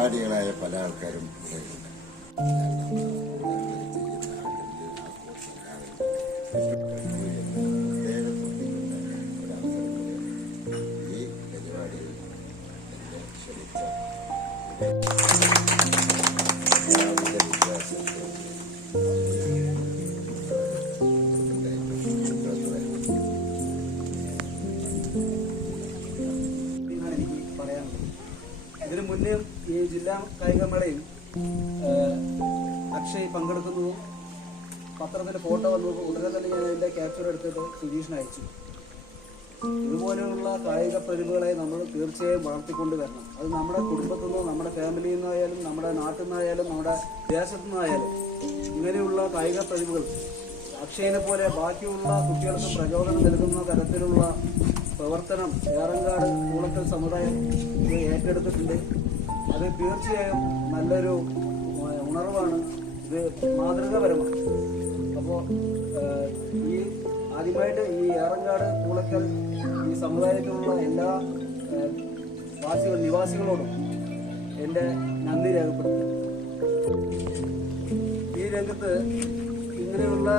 പരിപാടികളായ പല ആൾക്കാരും. ഈ പരിപാടിയിൽ ഇതിനു മുന്നേ ഈ ജില്ലാ കായികമേളയിൽ അക്ഷയ് പങ്കെടുക്കുന്നു. പത്രത്തിൽ ഫോട്ടോ വന്നു ഉടനെ തന്നെ ഞാൻ അതിന്റെ ക്യാപ്ചർ എടുത്തിട്ട് സുധീഷിന് അയച്ചു. ഇതുപോലെയുള്ള കായിക പ്രതിഭകളെ നമ്മൾ തീർച്ചയായും വളർത്തിക്കൊണ്ട് വരണം. അത് നമ്മുടെ കുടുംബത്തിൽ നിന്നോ നമ്മുടെ ഫാമിലിയിൽ നിന്നായാലും നമ്മുടെ നാട്ടിൽ നിന്നായാലും നമ്മുടെ ദേശത്തു നിന്നായാലും ഇങ്ങനെയുള്ള കായിക പ്രതിഭകൾ അക്ഷയനെ പോലെ ബാക്കിയുള്ള കുട്ടികൾക്ക് പ്രചോദനം നൽകുന്ന തരത്തിലുള്ള പ്രവർത്തനം ഏറങ്കാട് കൂളക്കൽ സമുദായം ഏറ്റെടുത്തിട്ടുണ്ട്. അത് തീർച്ചയായും നല്ലൊരു ഉണർവാണ്. ഇത് മാതൃകാപരമാണ്. അപ്പോൾ ഈ ആദ്യമായിട്ട് ഈ ഏറങ്കാട് കൂളക്കൽ ഈ സമുദായത്തിലുള്ള എല്ലാ വാസികൾ നിവാസികളോടും എന്റെ നന്ദി രേഖപ്പെടുത്തുന്നു. ഈ രംഗത്ത് ഇങ്ങനെയുള്ള